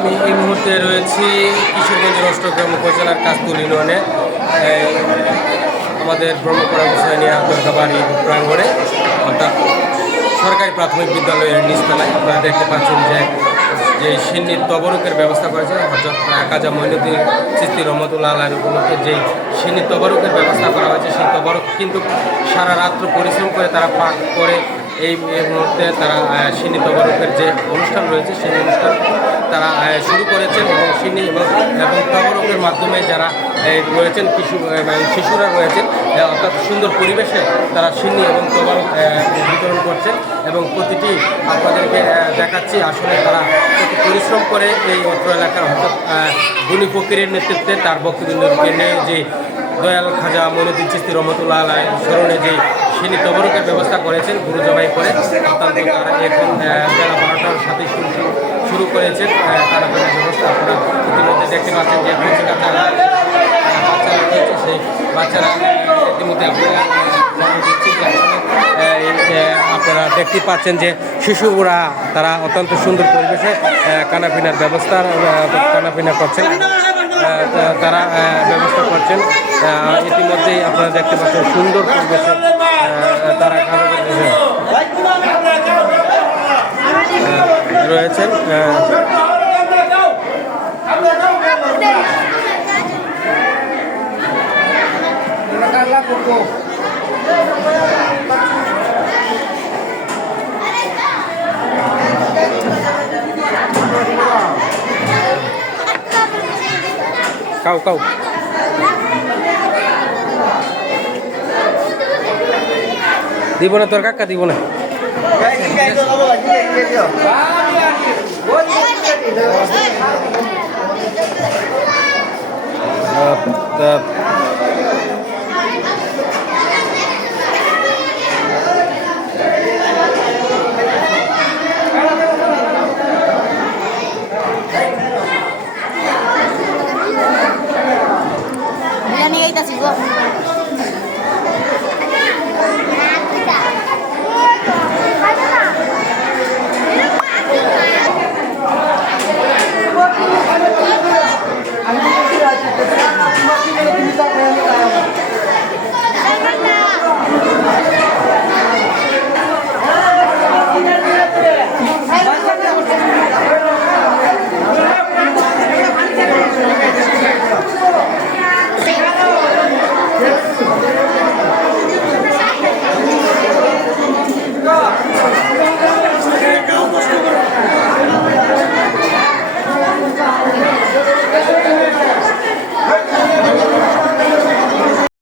আমি এই মুহূর্তে রয়েছি কিশোরগঞ্জের অষ্টগ্রাম উপজেলার কাস্তুল ইউনিয়নে আমাদের ব্রহ্মপুরা হুসাইনিয়া দরগাবাড়ি প্রাঙ্গণে, অর্থাৎ সরকারি প্রাথমিক বিদ্যালয়ের নিচতলায়। আপনারা দেখতে পাচ্ছেন যে সিন্নির তবরকের ব্যবস্থা করেছে হযরত খাজা মঈনুদ্দিন চিশতি রহমতুল্লাহ আলাইহির উপলক্ষে যে সিন্নির তবরকের ব্যবস্থা করা হয়েছে, সেই তবরক কিন্তু সারা রাত্র পরিশ্রম করে তারা পাঠ করে এই মুহূর্তে তারা সিন্নি তবরকের যে অনুষ্ঠান রয়েছে সেই অনুষ্ঠান তারা শুরু করেছেন। এবং সিন্নি এবং তবরকের মাধ্যমে যারা রয়েছেন শিশুরা রয়েছেন, অর্থাৎ সুন্দর পরিবেশে তারা সিন্নি এবং তবরক বিতরণ করছেন। এবং প্রতিটি আপনাদেরকে দেখাচ্ছি আসলে তারা কত পরিশ্রম করে এই অত্র এলাকার অর্থাৎ গুণী ফকিরের নেতৃত্বে তার বক্তব্যকে নিয়ে যে দয়াল খাজা মঈনুদ্দিন চিশতি রহমতুল্লাহ আলাইহি স্মরণে যে সিন্নি তবরকের ব্যবস্থা করেছেন গুরু জবাই করে, অত্যন্ত তারা এখন বেলা 12টার সাথে শুরু করেছেন খানাপানির ব্যবস্থা। আপনারা ইতিমধ্যে দেখতে পাচ্ছেন যে বাচ্চারা রয়েছে, সেই বাচ্চারা ইতিমধ্যে আপনারা দেখতে পাচ্ছেন যে শিশুরা তারা অত্যন্ত সুন্দর পরিবেশে খানাপিনার খানাপিনা করছেন, তারা ব্যবস্থা করছেন। ইতিমধ্যেই আপনারা দেখতে পাচ্ছেন সুন্দর পরিবেশে তারা রয়েছেন। কাউ কাউ দিব না, তোর কাকা দিব না।